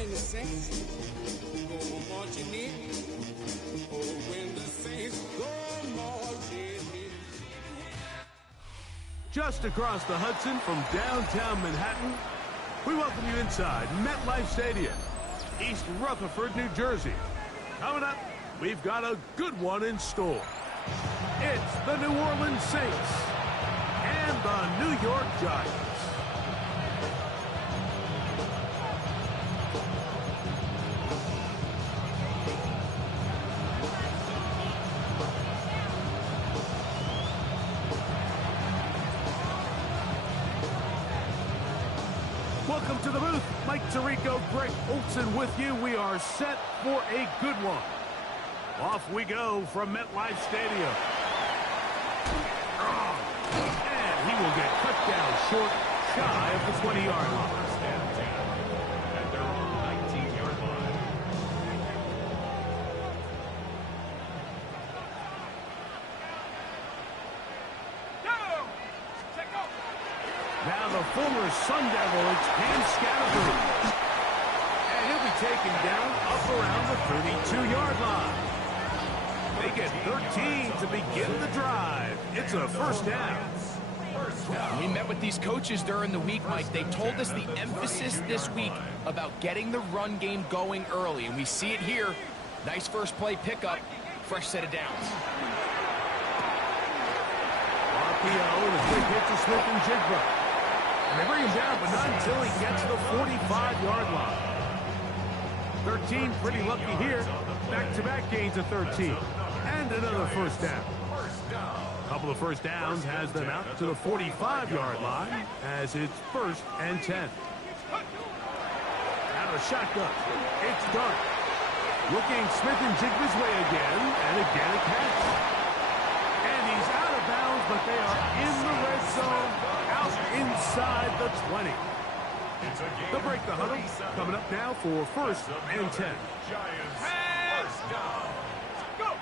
when the saints go marching in. Oh, when the saints go marching in. Just across the Hudson from downtown Manhattan, we welcome you inside MetLife Stadium, East Rutherford, New Jersey. Coming up, we've got a good one in store. It's the New Orleans Saints and the New York Giants. Welcome to the booth. Mike Tirico, Greg Olson with you. We are set for a good one. Off we go from MetLife Stadium. And he will get cut down short, shy of the 20-yard line. At their own 19-yard line. Now the former Sun Devil, it's Cam Scattergood. And he'll be taken down up around the 32-yard line. They get 13 to begin the drive. It's a first down. We met with these coaches during the week, Mike. They told us the emphasis this week about getting the run game going early, and we see it here. Nice first play pickup, fresh set of downs. RPO and a quick hit to Smith and Jigba. And they bring him down, but not until he gets to the 45-yard line. 13 pretty lucky here. Back-to-back gains of 13. And another first down. A couple of first downs has them out to the 45-yard line as it's 1st and 10. Out of the shotgun. It's done. Looking Smith and Jigba's way again, and again a catch. And he's out of bounds, but they are in the red zone, out inside the 20. They'll break the huddle. Coming up now for 1st and 10.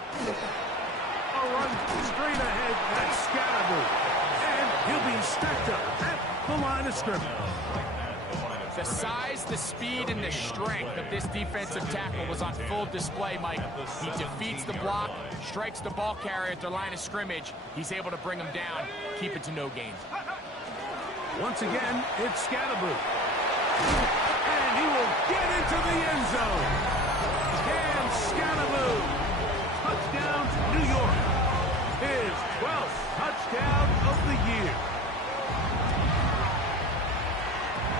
A run straight ahead at Scattergood. And he'll be stacked up at the line of scrimmage. The size, the speed, and the strength of this defensive tackle was on full display, Mike. He defeats the block, strikes the ball carrier at the line of scrimmage. He's able to bring him down, keep it to no gains. Once again, it's Scattergood. And he will get into the end zone. Cam Scattergood. Touchdown to New York. His 12th touchdown of the year.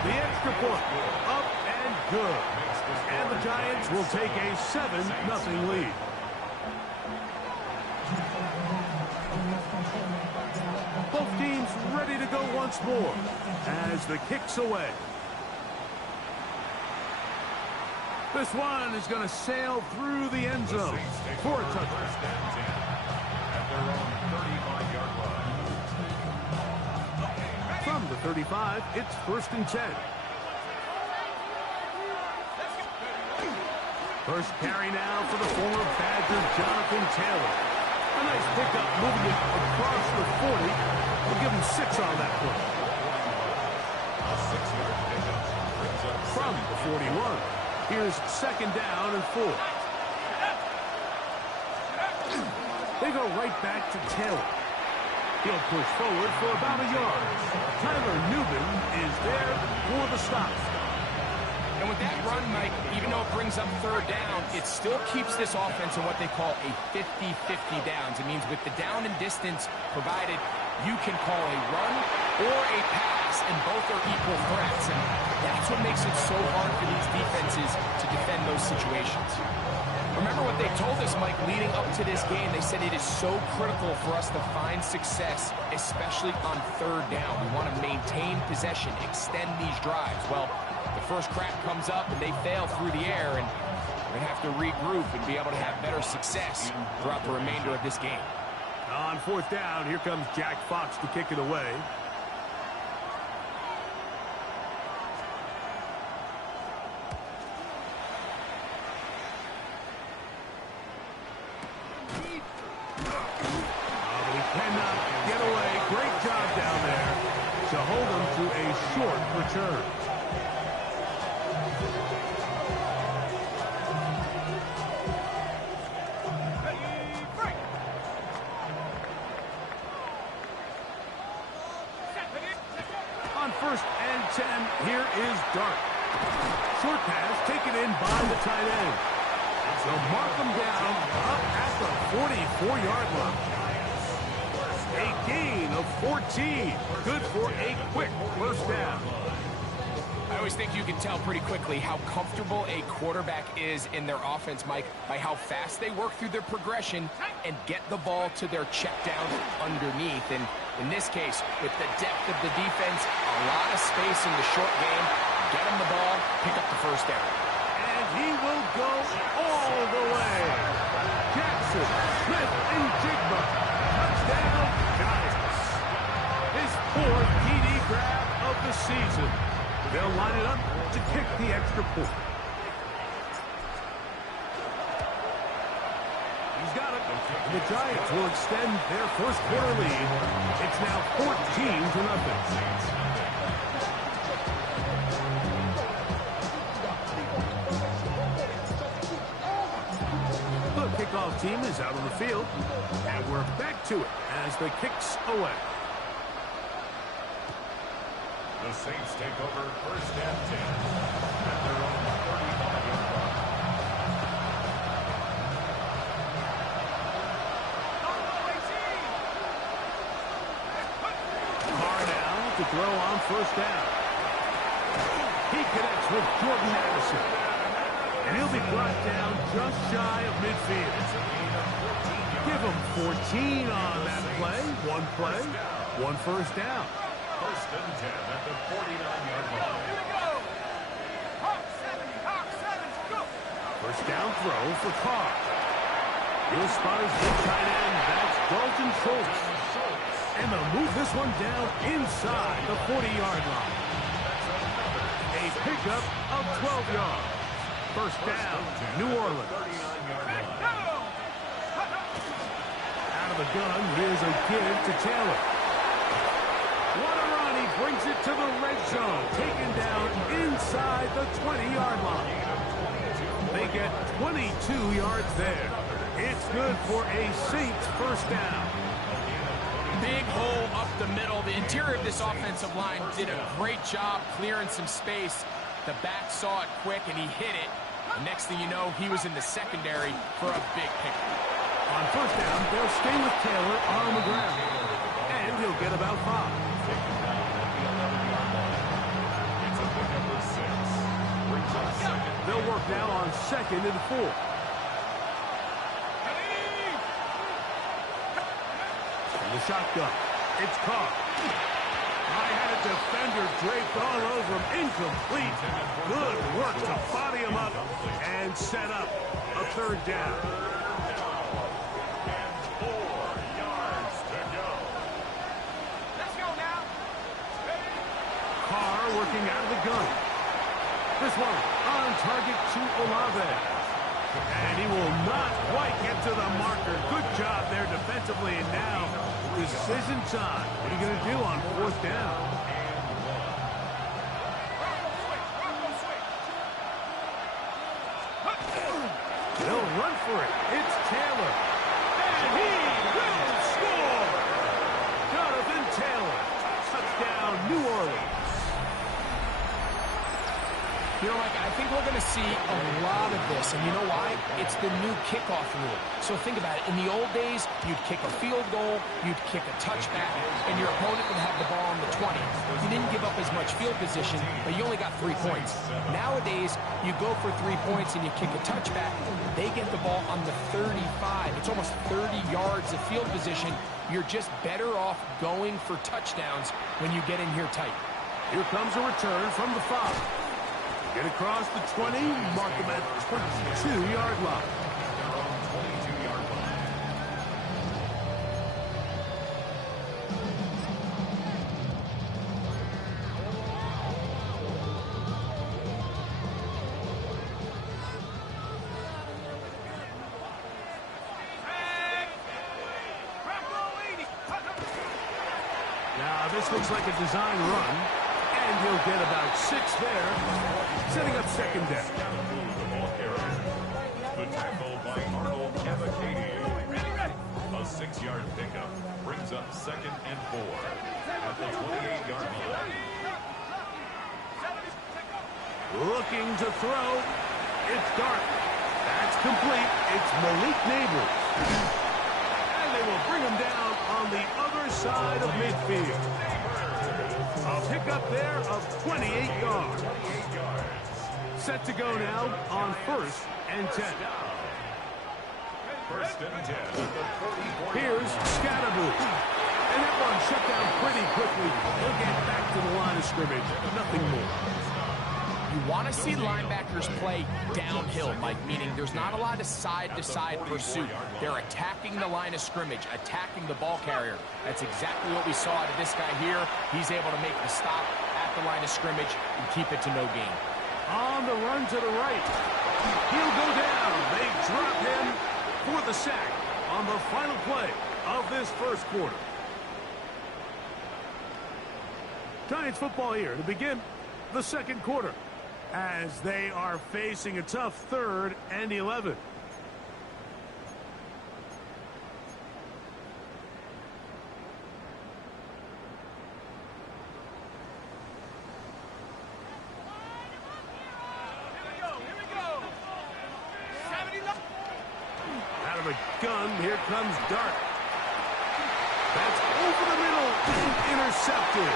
The extra point, up and good. And the Giants will take a 7-0 lead. Both teams ready to go once more as the kick's away. This one is going to sail through the end zone for a touchdown. At their own 35-yard line. From the 35, it's 1st and 10. First carry now for the former Badger, Jonathan Taylor. A nice pickup, moving it across the 40. We'll give him 6 on that one. A 6-yard pickup brings up From the 41. Here's 2nd down and 4. They go right back to Taylor. He'll push forward for about a yard. Tyler Newman is there for the stop. And with that run, Mike, even though it brings up 3rd down, it still keeps this offense in what they call a 50-50 downs. It means with the down and distance provided, you can call a run or a pass, and both are equal threats. And that's what makes it so hard for these defenses to defend those situations. Remember what they told us, Mike, leading up to this game. They said it is so critical for us to find success, especially on 3rd down. We want to maintain possession, extend these drives. Well, the first crack comes up and they fail through the air, and they have to regroup and be able to have better success throughout the remainder of this game. On 4th down, here comes Jack Fox to kick it away. But he cannot get away. Great job down there to hold him to a short return. first and 10. Here is Dart. Short pass taken in by the tight end. They'll mark them down up at the 44-yard line. A gain of 14. Good for a quick first down. I always think you can tell pretty quickly how comfortable a quarterback is in their offense, Mike, by how fast they work through their progression and get the ball to their check down underneath. And in this case, with the depth of the defense, a lot of space in the short game, get them the ball, pick up the first down. And he will go all the way. Jackson, Smith, and Jigba. Touchdown, Giants. His fourth TD grab of the season. They'll line it up to kick the extra point. He's got it. The Giants will extend their first quarter lead. It's now 14-0. Kickoff team is out on the field, and we're back to it as the kicks away. The Saints take over first and 10 at their own 35-yard line. Carr now to throw on first down. He connects with Jordan Addison. And he'll be brought down just shy of midfield. Give him 14 on that play. One first down. First and 10 at the 49-yard line. First down throw for Carr. He'll spot his big tight end. That's Dalton Schultz. And they'll move this one down inside the 40-yard line. A pickup of 12 yards. First down, New Orleans. Out of the gun, here's a give to Taylor. What a run, he brings it to the red zone. Taken down inside the 20-yard line. They get 22 yards there. It's good for a Saints first down. Big hole up the middle. The interior of this offensive line did a great job clearing some space. The back saw it quick, and he hit it. And next thing you know, he was in the secondary for a big pickup. On first down, they'll stay with Taylor on the ground. And he'll get about 5. It's a pickup of 6. Brings up second. They'll work now on 2nd and 4. In the shotgun, it's Carr. I had a defender draped all over him. Incomplete. Good work to body him up and set up a third down. And 4 yards to go. Let's go now. Carr working out of the gun. This one on target to Olave. And he will not quite get to the marker. Good job there defensively. And now, decision time. What are you going to do on fourth down? They'll run for it. It's Taylor. And he will score! Jonathan Taylor. Touchdown, New Orleans. You know, Mike, I think we're going to see a lot of this, and you know why? It's the new kickoff rule. So think about it. In the old days, you'd kick a field goal, you'd kick a touchback, and your opponent would have the ball on the 20. You didn't give up as much field position, but you only got 3 points. Nowadays, you go for 3 points and you kick a touchback, they get the ball on the 35. It's almost 30 yards of field position. You're just better off going for touchdowns when you get in here tight. Here comes a return from the 5. Get across the 20, mark them at 22-yard line. Their own 22-yard line. Now, this looks like a design run, and he'll get about 6 there, setting up second down. The ball carrier. The tackle by Arnold Cavacini. A 6-yard pickup brings up 2nd and 4 at the 28-yard line. Looking to throw. It's Dart. That's complete. It's Malik Neighbors. And they will bring him down on the other side of midfield. A pickup there of 28 yards. Set to go now on 1st and 10. First and 10 at the 44. Here's Scatterboo. And that one shut down pretty quickly. He'll get back to the line of scrimmage. Nothing more. You want to see linebackers play downhill, Mike, meaning there's not a lot of side-to-side pursuit. They're attacking the line of scrimmage, attacking the ball carrier. That's exactly what we saw out of this guy here. He's able to make the stop at the line of scrimmage and keep it to no gain. On the run to the right. He'll go down. They drop him for the sack on the final play of this first quarter. Giants football here to begin the second quarter as they are facing a tough 3rd and 11. Out of a gun, here comes Dart. That's over the middle and intercepted.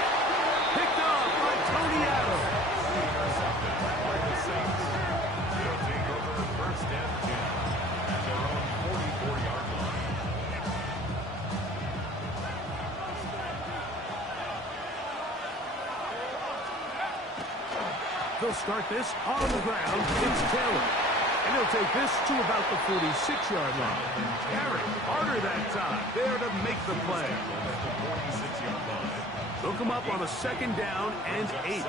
Picked off by Tony Adams. Intercepted by the Saints. They'll take over first and 10 at their own 44-yard line. They'll start this on the ground. It's Taylor. And he'll take this to about the 46-yard line. Garrett, harder that time. There to make the play. At the 46-yard line. They'll come up on a 2nd down and 8.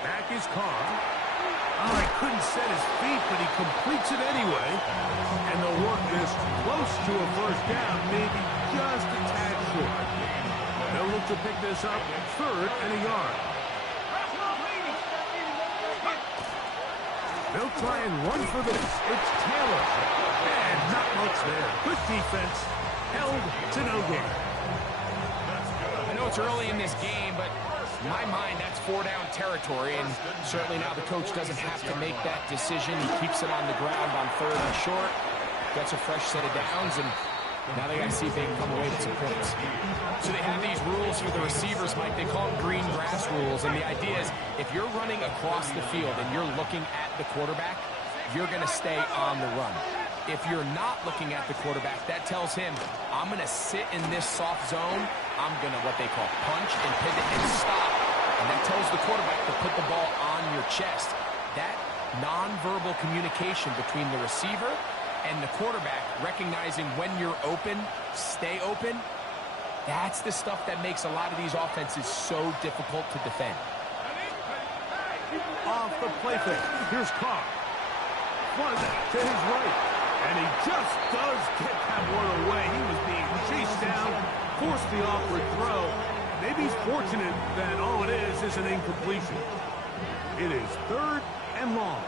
Back is Carr. Oh, he couldn't set his feet, but he completes it anyway. And they'll work this close to a 1st down, maybe just a tad short. They'll look to pick this up 3rd and a yard. They'll try and run for this. It's Taylor. And not much there. Good defense. Held to no gain. I know it's early in this game, but in my mind, that's 4-down territory, and certainly now the coach doesn't have to make that decision. He keeps it on the ground on 3rd and short, gets a fresh set of downs, and now they got to see if they can come away with some points. So they have these rules for the receivers, Mike. They call them green grass rules, and the idea is if you're running across the field and you're looking at the quarterback, you're going to stay on the run. If you're not looking at the quarterback, that tells him, I'm going to sit in this soft zone. I'm going to, what they call, punch and pivot and stop. And that tells the quarterback to put the ball on your chest. That nonverbal communication between the receiver and the quarterback, recognizing when you're open, stay open, that's the stuff that makes a lot of these offenses so difficult to defend. Off the play fake. Here's Carr. One to his right. And he just does get that one away. He was being chased down, forced the awkward throw. Maybe he's fortunate that all it is an incompletion. It is 3rd and long.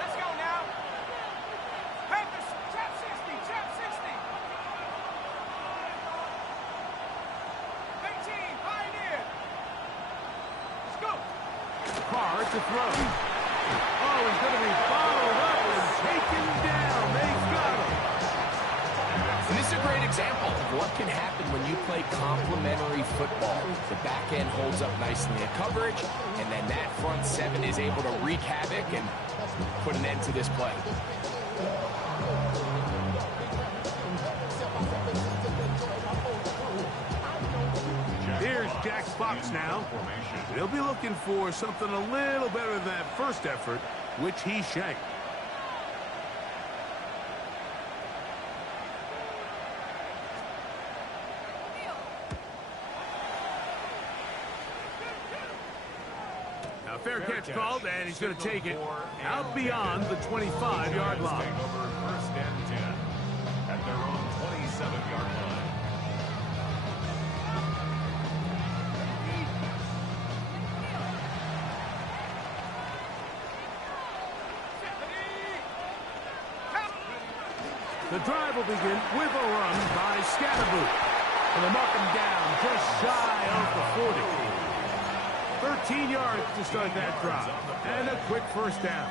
Let's go now. Panthers, trap 60, trap 60. 18, Pioneer. Let's go. Carr to throw. Oh, he's going to be followed up and taken down. They've got him. And this is a great example of what can happen when you play complementary football. The back end holds up nicely in coverage, and then that front 7 is able to wreak havoc and put an end to this play. Here's Jack Fox now. They'll be looking for something a little better than that first effort, which he shanked. Now fair catch called, and he's going to take it out beyond the 25-yard line. Take over first and 10 at their own 27-yard line. The drive will begin with a run by Scatterboo. And they'll mark him down just shy of the 40. 13 yards to start that drive. And a quick first down.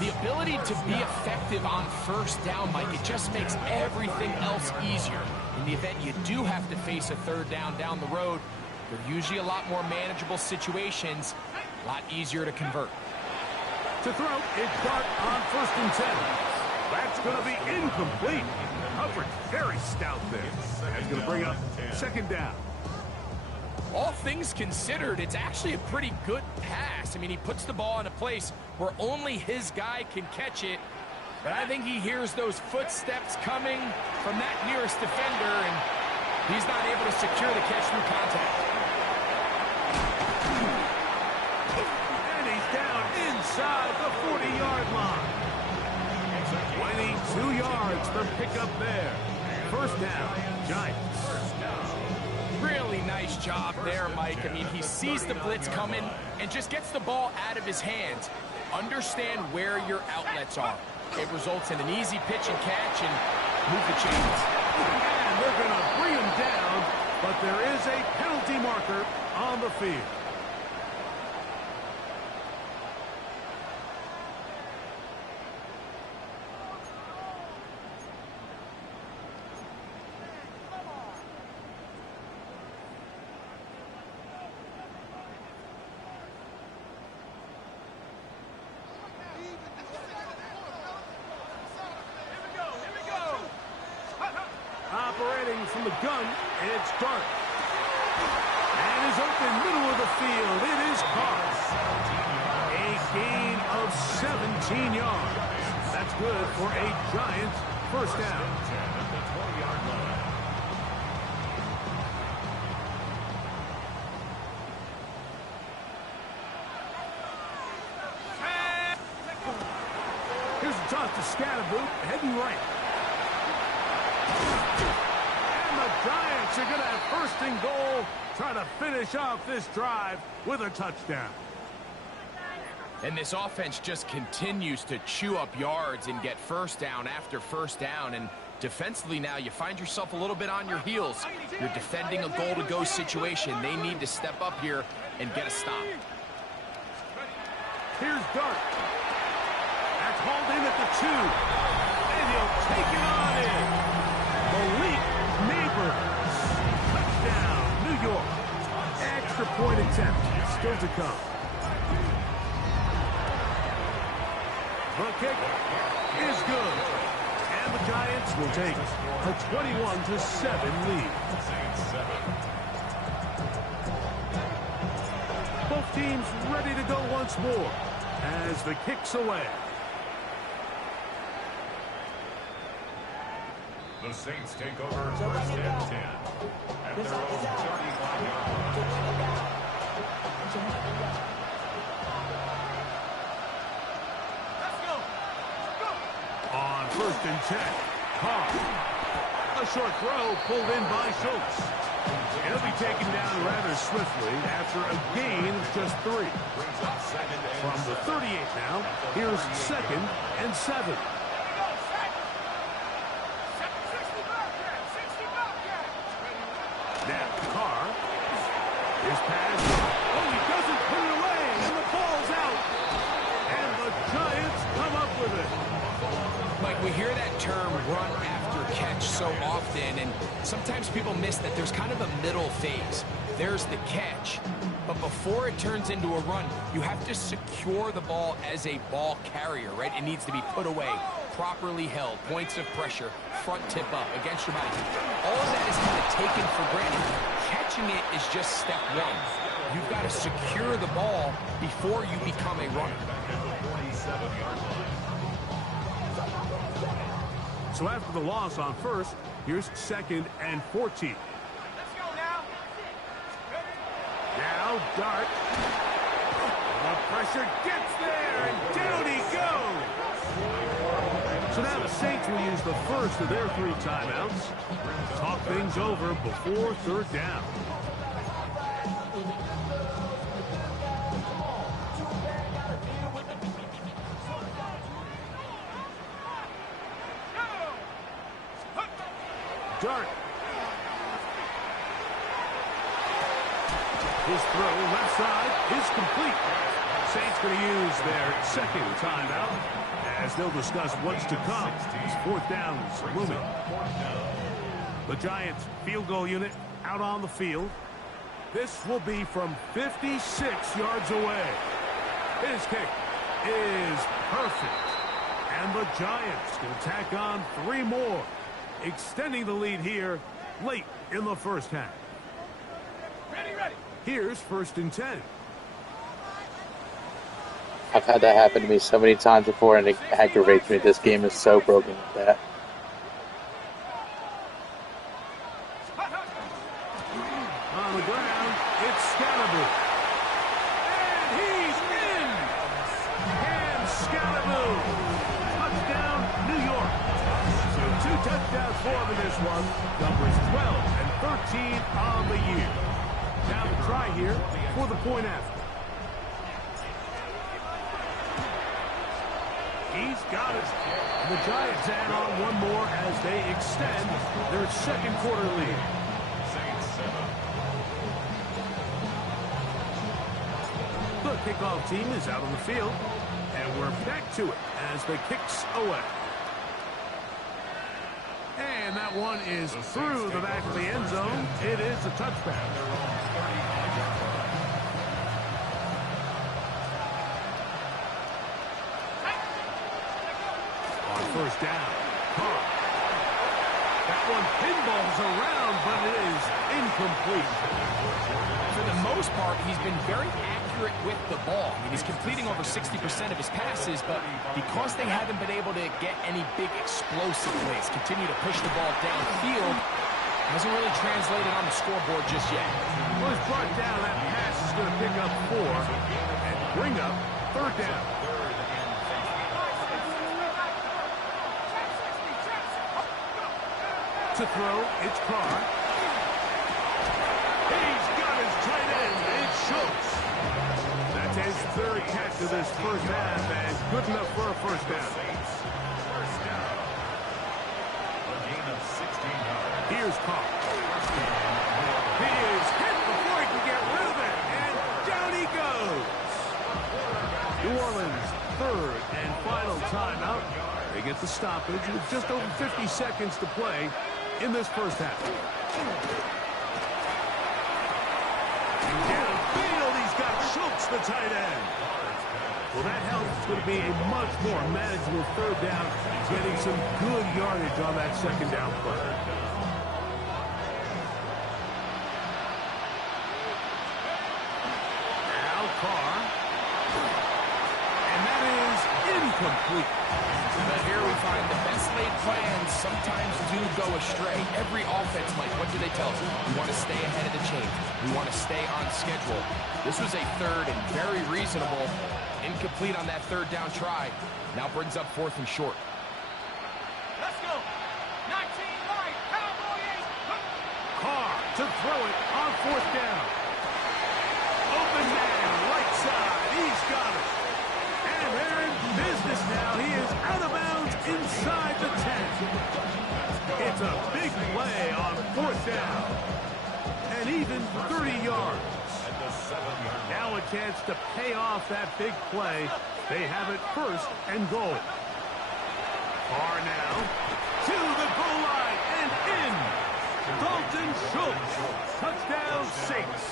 The ability to be effective on first down, Mike, it just makes everything else easier. In the event you do have to face a third down the road, they're usually a lot more manageable situations, a lot easier to convert. To throw, it's Dart on 1st and 10. That's going to be incomplete. Coverage very stout there. That's going to bring up 2nd down. All things considered, it's actually a pretty good pass. I mean, he puts the ball in a place where only his guy can catch it. But I think he hears those footsteps coming from that nearest defender, and he's not able to secure the catch through contact. And he's down inside the 40-yard line. 22 yards for pickup there. 1st down, Giants. Really nice job there, Mike. I mean, he sees the blitz coming and just gets the ball out of his hands. Understand where your outlets are. It results in an easy pitch and catch and move the chains. And they're going to bring him down, but there is a penalty marker on the field. Operating from the gun, it's Dart. And is open middle of the field. It is caught. A gain of 17 yards. That's good for a Giants 1st down. Here's a toss to Scatterboot, heading right. Giants are going to have 1st and goal, trying to finish off this drive with a touchdown. And this offense just continues to chew up yards and get 1st down after 1st down. And defensively now, you find yourself a little bit on your heels. You're defending a goal-to-go situation. They need to step up here and get a stop. Here's Dart. That's hauled in at the 2. And he'll take it on in. Malik Neighbors. Touchdown, New York. Extra point attempt still to come. The kick is good. And the Giants will take a 21-7 lead. Both teams ready to go once more as the kick's away. The Saints take over 1st and 10 at their own 35-yard line. Let's go. On 1st and 10, Carr. A short throw pulled in by Schultz. He'll be taken down rather swiftly after a gain of just 3. From the 38 now, here's 2nd and 7. Now, Carr is passed. Oh, he doesn't put it away, and the ball's out. And the Giants come up with it. Mike, we hear that term run after catch so often, and sometimes people miss that there's kind of a middle phase. There's the catch, but before it turns into a run, you have to secure the ball as a ball carrier, right? It needs to be put away, properly held, points of pressure, front tip up against your body. All of that is kind of taken for granted. Catching it is just step 1. You've got to secure the ball before you become a runner. So after the loss on 1st, here's 2nd and 14. Let's go now. Now Dart. The pressure gets there, and down he goes. So now the Saints will use the first of their 3 timeouts. Talk things over before 3rd down. Dart. His throw left side is complete. Saints going to use their second timeout as they'll discuss what's to come. As fourth down is looming. The Giants field goal unit out on the field. This will be from 56 yards away. His kick is perfect. And the Giants can tack on 3 more, extending the lead here late in the first half. Ready. Here's 1st and 10. I've had that happen to me so many times before, and it aggravates me. This game is so broken with that. On the ground, it's Scalaboo. And he's in! And Scalaboo! Touchdown, New York. So 2 touchdowns for him in this one. Numbers 12 and 13 on the year. Now the try here for the point after. He's got it. The Giants add on 1 more as they extend their second quarter lead. The kickoff team is out on the field, and we're back to it as the kicks away. And that one is through the back of the end zone. It is a touchback. On first down, Carr. That one pinballs around, but it is incomplete. For the most part, he's been very accurate with the ball. I mean, he's completing over 60% of his passes, but because they haven't been able to get any big explosive plays, continue to push the ball downfield, hasn't really translated on the scoreboard just yet. Well, it's brought down. That pass is going to pick up 4 and bring up 3rd down. To throw, it's Carr. He's got his tight end. It's Schultz. That's his 3rd catch of this first half, and good enough for a first down. Here's Carr. He is hit before he can get rid of it, and down he goes. New Orleans' 3rd and final timeout. They get the stoppage with just over 50 seconds to play in this first half. Downfield, he's got Schultz, the tight end. Well, that helps. It's going to be a much more manageable 3rd down, getting some good yardage on that 2nd down play. Now Carr. And that is incomplete. But here we find the best laid plans sometimes do go astray. Every offense, Mike, what do they tell us? We want to stay ahead of the chain. We want to stay on schedule. This was a 3rd and very reasonable. Incomplete on that 3rd down try. Now brings up 4th and short. Let's go. 19 right. Cowboys. Carr to throw it on 4th down. Open man, right side. He's got it. And they're in business now. He is out of bounds inside the 10. It's a big play on 4th down. And even 30 yards. Now a chance to pay off that big play. They have it 1st and goal. Carr now to the goal line and in. Dalton Schultz. Touchdown Saints.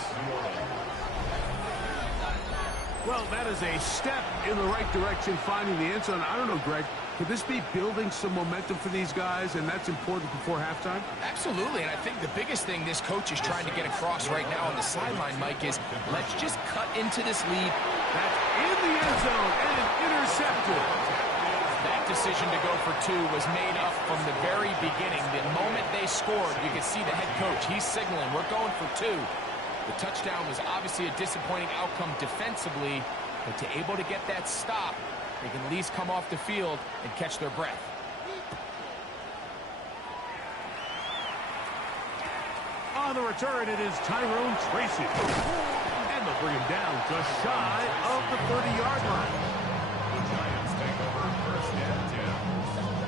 Well, that is a step in the right direction, finding the end zone. I don't know, Greg. Could this be building some momentum for these guys, and that's important before halftime? Absolutely, and I think the biggest thing this coach is trying to get across right now on the sideline, Mike, is let's just cut into this lead. That's in the end zone and intercepted. That decision to go for 2 was made up from the very beginning. The moment they scored, you could see the head coach. He's signaling, we're going for 2. The touchdown was obviously a disappointing outcome defensively, but to able to get that stop, they can at least come off the field and catch their breath. On the return, it is Tyrone Tracy. And they'll bring him down just shy of the 30-yard line. The Giants take over 1st and 10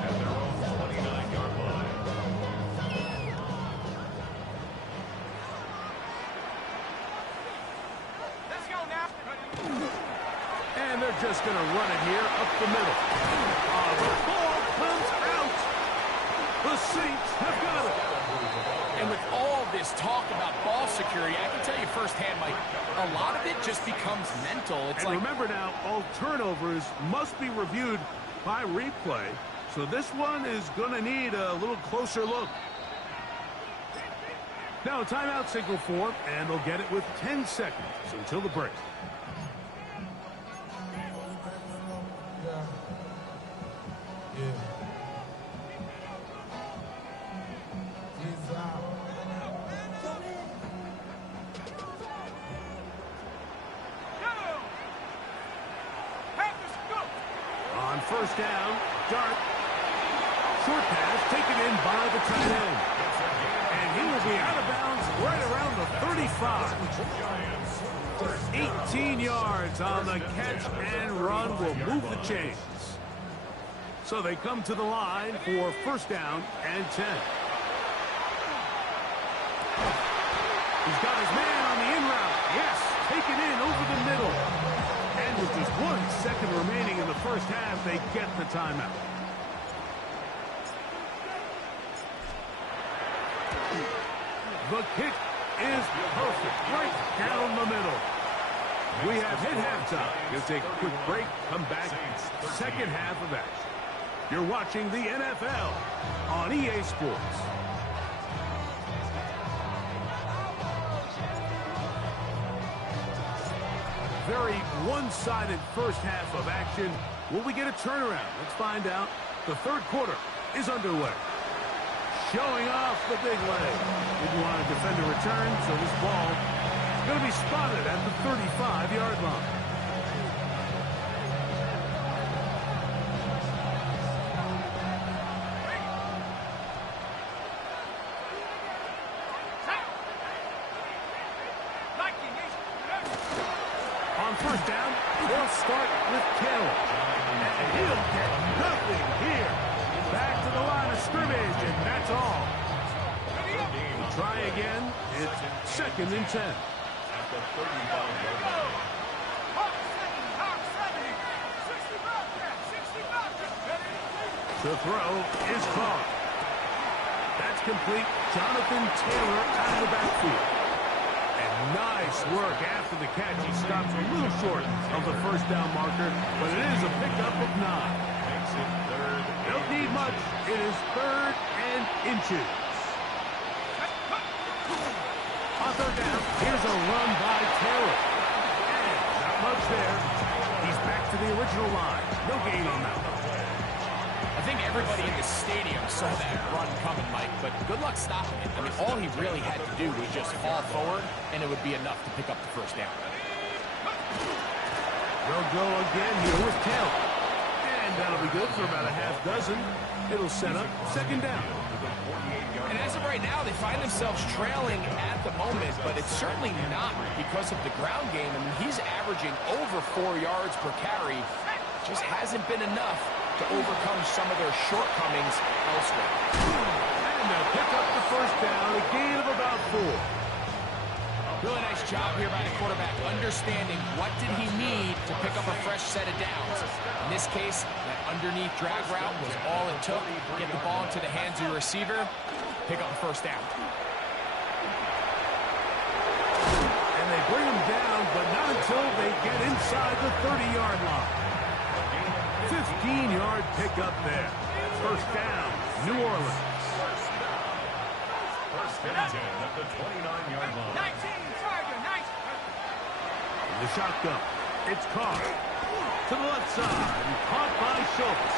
at their own 29-yard line. They're just going to run it here up the middle. The ball comes out. The Saints have got it. And with all this talk about ball security, I can tell you firsthand, Mike, a lot of it just becomes mental. It's like, remember now, all turnovers must be reviewed by replay. So this one is going to need a little closer look. Now a timeout signal form, and they'll get it with 10 seconds until the break. On first down, Dart. Short pass taken in by the tight end. And he will be out of bounds right around the 35. 18 yards on the catch and run will move the chains. So they come to the line for first down and 10. He's got his man on the in route. Yes, taken in over the middle. And with just 1 second remaining in the first half, they get the timeout. The kick is perfect, right down the middle. We have hit halftime. We'll take a quick break, come back, second half of action. You're watching the NFL on EA Sports. Very one-sided first half of action. Will we get a turnaround? Let's find out. The third quarter is underway. Showing off the big leg. Didn't want to defend a return, so this ball is going to be spotted at the 35-yard line. On first down, they'll start with Taylor. And he'll get nothing here. Back to the line of scrimmage, and that's all. We'll try again. It's second and 10. At the 35-yard line. The throw is caught. That's complete. Jonathan Taylor out of the backfield. And nice work after the catch. He stops a little short of the first down marker, but it is a pickup of 9. Makes it third. Don't need much. It is third and inches. On third down, here's a run by Taylor. And not much there. He's back to the original line. No gain on that one. I think everybody in the stadium saw that run coming, Mike, but good luck stopping it. I mean, all he really had to do was just fall forward, and it would be enough to pick up the first down. They'll go again here with Taylor. And that'll be good for about a half dozen. It'll set up second down. And as of right now, they find themselves trailing at the moment, but it's certainly not because of the ground game. I mean, he's averaging over 4 yards per carry. Just hasn't been enough to overcome some of their shortcomings elsewhere. And they'll pick up the first down, a gain of about 4. Really nice job here by the quarterback, understanding what did he need to pick up a fresh set of downs. In this case, that underneath drag route was all it took. Get the ball into the hands of your receiver, pick up the first down. And they bring him down, but not until they get inside the 30-yard line. 15-yard pickup there. First down, New Orleans. First and 10 at the 29-yard line. 19, Tiger, 19. In the shotgun, it's Carr. To the left side, caught by Schultz.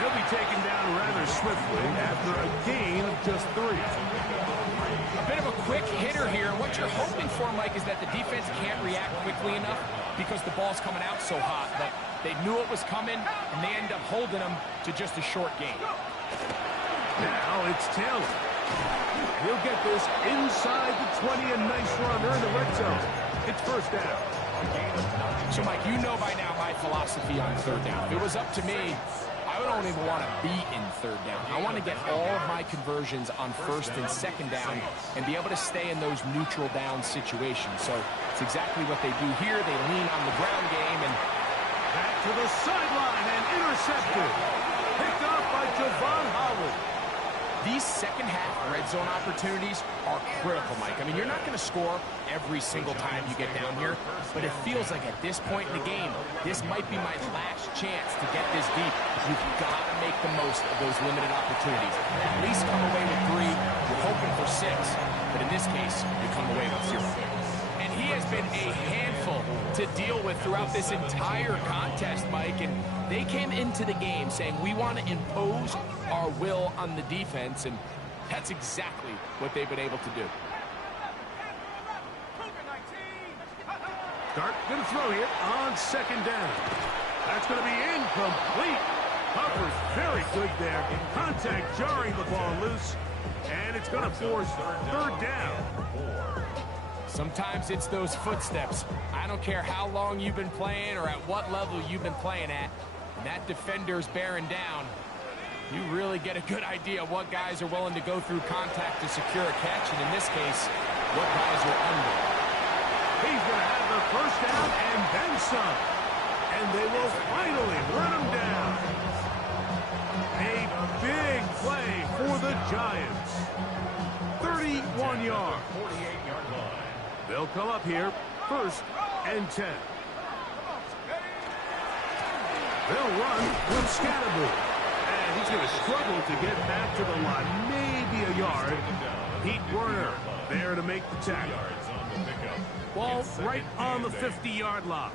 It'll be taken down rather swiftly after a gain of just 3. A bit of a quick hitter here. What you're hoping for, Mike, is that the defense can't react quickly enough because the ball's coming out so hot. But they knew it was coming, and they end up holding them to just a short gain. Now it's Taylor. He'll get this inside the 20, a nice run. They're in the red zone. It's first down. So, Mike, you know by now my philosophy on third down. If it was up to me, I don't even want to be in third down. I want to get all of my conversions on first and second down and be able to stay in those neutral down situations. So it's exactly what they do here. They lean on the ground game, and Back to the sideline and intercepted. Picked off by Javon Holland. These second-half red zone opportunities are critical, Mike. I mean, you're not going to score every single time you get down here, but it feels like at this point in the game, this might be my last chance to get this deep. You've got to make the most of those limited opportunities. At least come away with 3. You're hoping for 6, but in this case, you come away with 0. And he has been a handful to deal with throughout this entire contest, Mike, and they came into the game saying we want to impose our will on the defense, and that's exactly what they've been able to do. Dart going to throw here on second down. That's going to be incomplete. Hopper's very good there. Contact jarring the ball loose, and it's going to force third down. Sometimes it's those footsteps. I don't care how long you've been playing or at what level you've been playing at. When that defender's bearing down, you really get a good idea of what guys are willing to go through contact to secure a catch, and in this case, what guys are under. He's going to have the first down and then some. And they will finally run him down. A big play for the Giants. 31 yards. 48-yard line. They'll come up here, 1st and 10. They'll run with Scatterboot. And he's going to struggle to get back to the line. Maybe a yard. Pete Werner there to make the tackle. Ball right on the 50-yard line.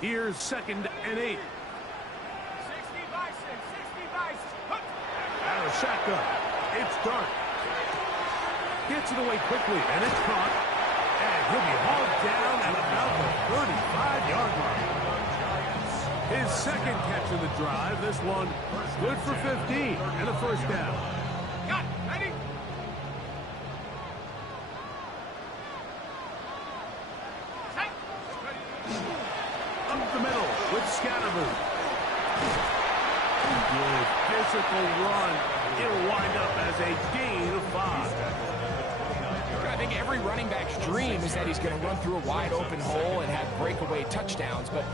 Here's 2nd and 8. 60 Bison, 60 Bison. Out of shotgun. It's Dart. Gets it away quickly, and it's caught. And he'll be hauled down at about the 35-yard line. His 2nd catch of the drive. This one good for 15 and a first down. Got it. Ready? Up the middle with Scatterboot. Good physical run. It'll wind up as a gain of 5. I think every running back's dream is that he's going to run through a wide open hole and have breakaway touchdowns, but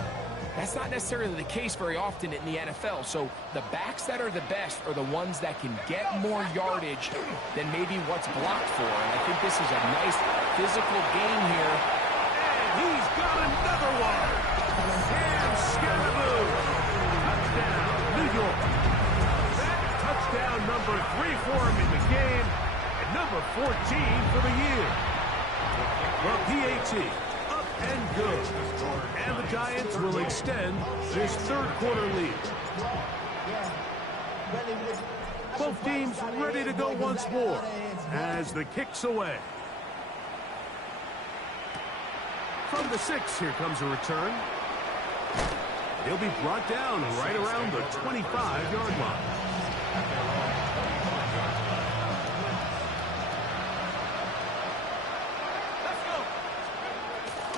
that's not necessarily the case very often in the NFL. So the backs that are the best are the ones that can get more yardage than maybe what's blocked for. And I think this is a nice physical gain here. And he's got another one. Sam Scatterboot. Touchdown, New York. That touchdown number 3 for him in the game. And number 14 for the year. The PAT up and good. And the Giants will extend this 3rd quarter lead. Both teams ready to go once more as the kick's away. From the 6, here comes a return. He'll be brought down right around the 25-yard line.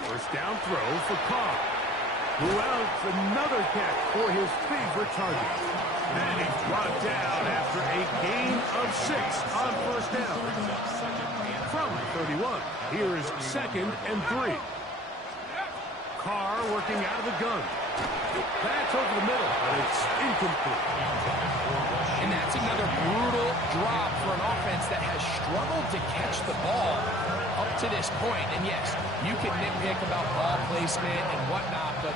First down throw for Carr, who outs another catch for his favorite target. And he's brought down after a gain of 6 on first down. From 31, here is 2nd and 3. Carr working out of the gun. That's over the middle, but it's incomplete. And that's another brutal drop for an offense that has struggled to catch the ball up to this point. And yes, you can nitpick about ball placement and whatnot, but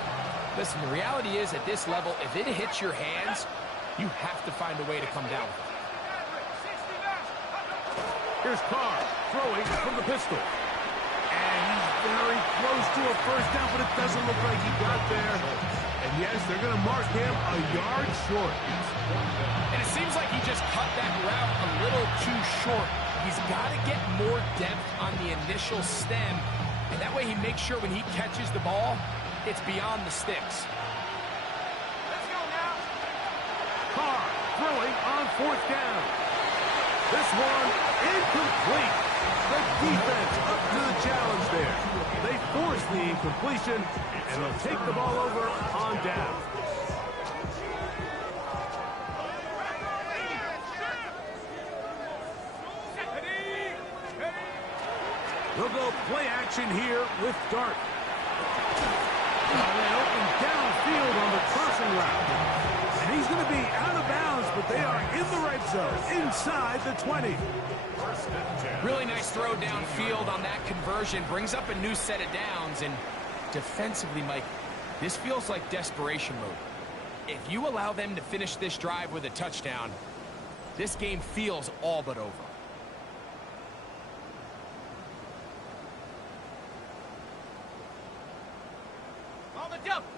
listen, the reality is at this level, if it hits your hands, you have to find a way to come down with it. Here's Carr throwing from the pistol. And he's very close to a first down, but it doesn't look like he got there. And yes, they're going to mark him a yard short. And it seems like he just cut that route a little too short. He's got to get more depth on the initial stem, and that way he makes sure when he catches the ball, it's beyond the sticks. Let's go now. Carr throwing on 4th down. This one incomplete. The defense up to the challenge there. They force the incompletion, and they'll take the ball over on down. They'll go play action here with Dart. They open downfield. field on the crossing route. And he's going to be out of bounds, but they are in the red zone, inside the 20. Really nice throw downfield on that conversion. Brings up a new set of downs. And defensively, Mike, this feels like desperation mode. If you allow them to finish this drive with a touchdown, this game feels all but over.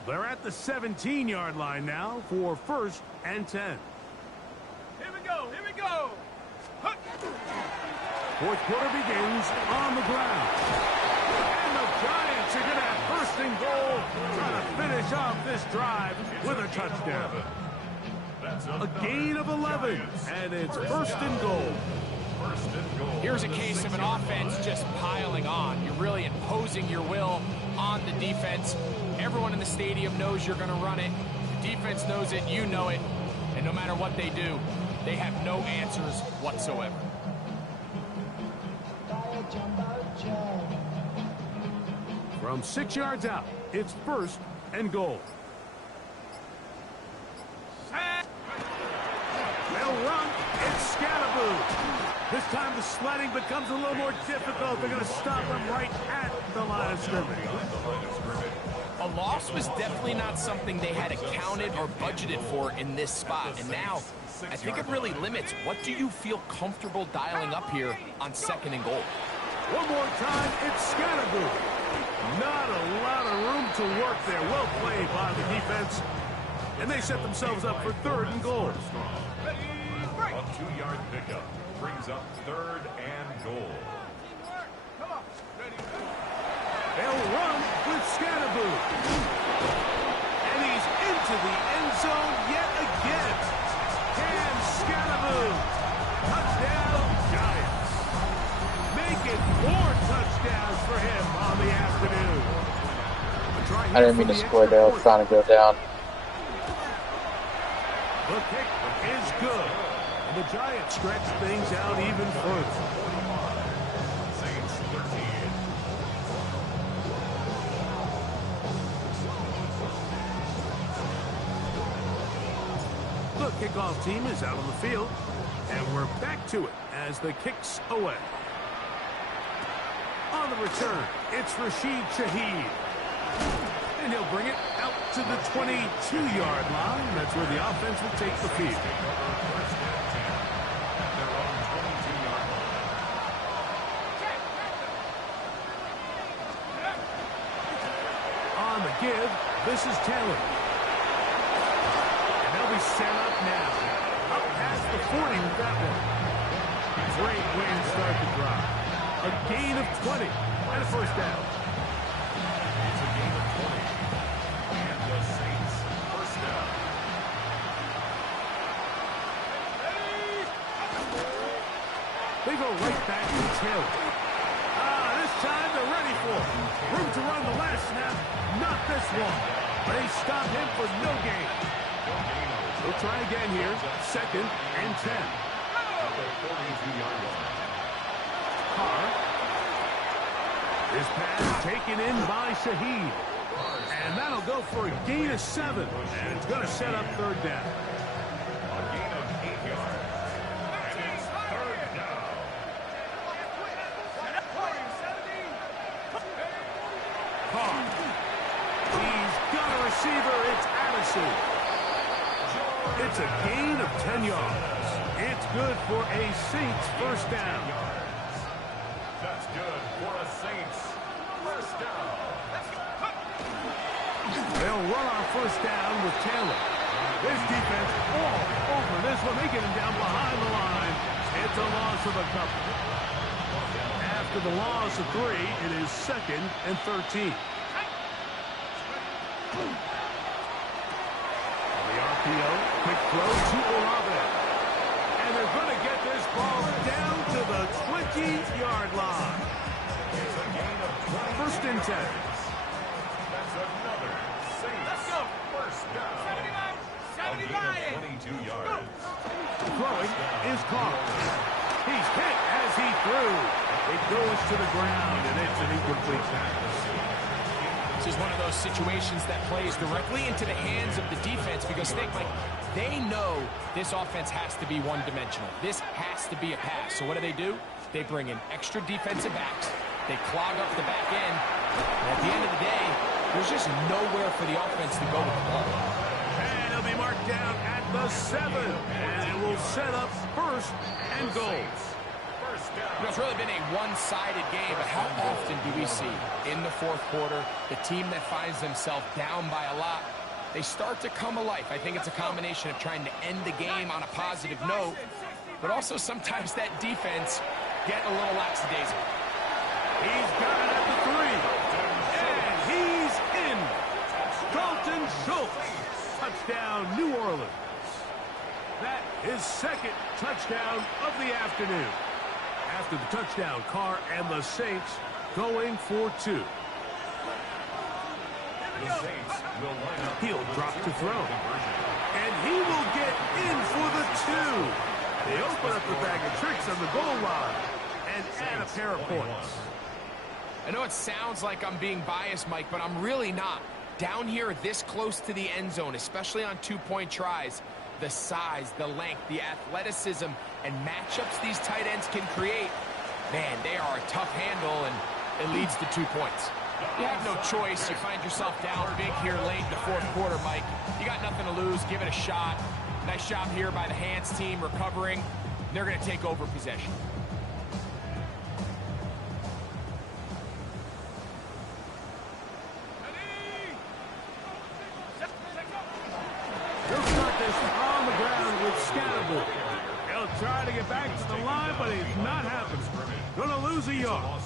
They're at the 17-yard line now for 1st and 10. Here we go, here we go. Fourth quarter begins on the ground. And the Giants are going to have 1st and goal, trying to finish off this drive with a touchdown. A gain of 11, and it's 1st and goal. Here's a case of an offense just piling on. You're really imposing your will on the defense. Everyone in the stadium knows you're going to run it. The defense knows it, you know it. And no matter what they do, they have no answers whatsoever. From 6 yards out, it's 1st and goal. They'll run. It's Scatterboo. This time the sledding becomes a little more difficult. They're going to stop him right at the line of scrimmage. A loss was definitely not something they had accounted or budgeted for in this spot. And now, I think it really limits what do you feel comfortable dialing up here on 2nd and goal. One more time, it's Scatterboo. Not a lot of room to work there. Well played by the defense. And they set themselves up for 3rd and goal. A 2-yard pickup brings up 3rd and goal. They'll run with Scatterboo. And he's into the end zone yet again. Cam Scatterboo. Touchdown, Giants. Making 4 touchdowns for him on the afternoon. I didn't mean to score there. I was trying to go down. The kick is good. And the Giants stretch things out even further. Saints 13. The kickoff team is out on the field, and we're back to it as the kick's away. On the return, it's Rashid Shaheed. And he'll bring it out to the 22-yard line. That's where the offense will take the field. On the give, this is Taylor. And they'll be set up now. Up past the 40 with that one. Great way to start the drive. A gain of 20 and a 1st down. It's a gain of 20. And the Saints 1st down. They go right back to Taylor. This time they're ready for it. Room to run the last snap. Not this one. They stop him for no gain. We'll try again here. 2nd and 10. At the 42-yard line. Carr. His pass taken in by Shaheed. And that'll go for a gain of 7. And it's going to set up 3rd down. A gain of 8 yards. And it's 3rd down. Carr. He's got a receiver. It's Addison. It's a gain of 10 yards. It's good for a Saints 1st down. That's good for a Saints 1st down. They'll run on 1st down with Taylor. This defense all over this one. They get him down behind the line. It's a loss of a couple. After the loss of 3, it is 2nd and 13. On the RPO, quick throw to Olave. And they're going to get this ball down to the 20-yard line. It's a gain of 20. 1st and 10. That's another Saints Let's go. 1st down. 79. A gain of 22 yards. Throwing is Carr. He's hit as he threw. It goes to the ground, and it's an incomplete pass. This is one of those situations that plays directly into the hands of the defense because they know this offense has to be one-dimensional. This has to be a pass. So what do? They bring in extra defensive backs. They clog up the back end. And at the end of the day, there's just nowhere for the offense to go with the ball. And it'll be marked down at the 7. And it will set up first and goal. It's really been a one-sided game, but how often do we see in the fourth quarter the team that finds themselves down by a lot, they start to come alive? I think it's a combination of trying to end the game on a positive note, but also sometimes that defense get a little lackadaisical. He's got it at the 3. And he's in. Dalton Schultz. Touchdown, New Orleans. That is second touchdown of the afternoon. After the touchdown, Carr and the Saints going for 2. He'll drop to throw. And he will get in for the 2. They open up the bag of tricks on the goal line and add a pair of points. I know it sounds like I'm being biased, Mike, but I'm really not. Down here this close to the end zone, especially on two-point tries, the size, the length, the athleticism, and matchups these tight ends can create, man, they are a tough handle, and it leads to 2 points. You have no choice. You find yourself down big here late in the fourth quarter, Mike. You got nothing to lose. Give it a shot. Nice job here by the Hands team recovering. They're going to take over possession. He'll start this on the ground with Scatterbull. He'll try to get back to the line, but he's not happening. Gonna lose a yard.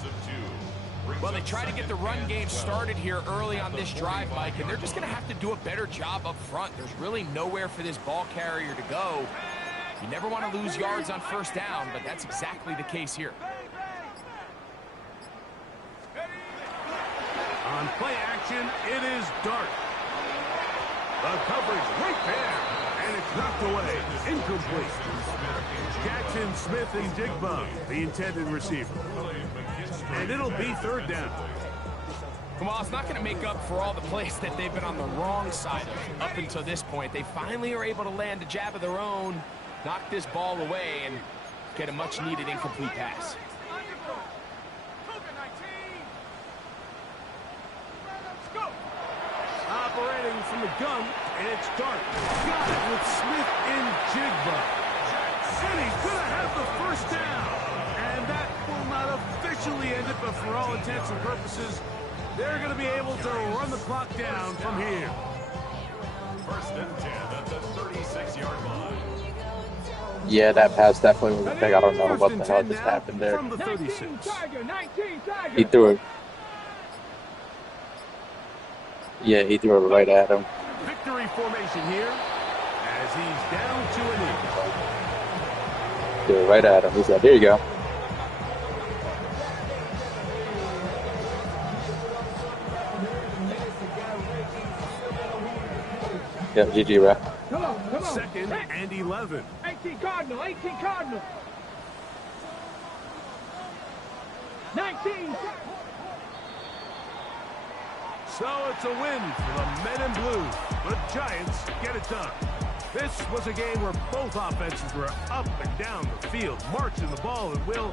Well, they try to get the run game started here early on this drive, Mike, and they're just going to have to do a better job up front. There's really nowhere for this ball carrier to go. You never want to lose yards on first down, but that's exactly the case here. On play action, it is Dart. The coverage right there, and it's knocked away. Incomplete. Jackson, Smith, and Digba, the intended receiver. And it'll be third down. Well, it's not going to make up for all the plays that they've been on the wrong side of up until this point. They finally are able to land a jab of their own, knock this ball away, and get a much-needed incomplete pass. Operating from the gun, and it's Dart. Got it with Smith and Jigba. And he's going to have the first down. And that will not officially end it, but for all intents and purposes, they're going to be able to run the clock down from here. First and 10 at the 36-yard line. Yeah, that pass definitely was a pick. I don't know what the hell just happened there. From the 36. He threw it. Yeah, he threw it right at him. Victory formation here as he's down to an inch. Threw it right at him. He said, "There you go." Yep, GG, bro. Come on. Second and 11. 18 Cardinal. 19. So it's a win for the Men in Blue. The Giants get it done. This was a game where both offenses were up and down the field, marching the ball at will.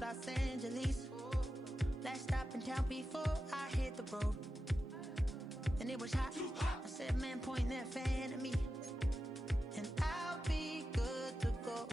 Los Angeles. Last stop in town before I hit the road. And it was hot. I said, man, point that fan at me. And I'll be good.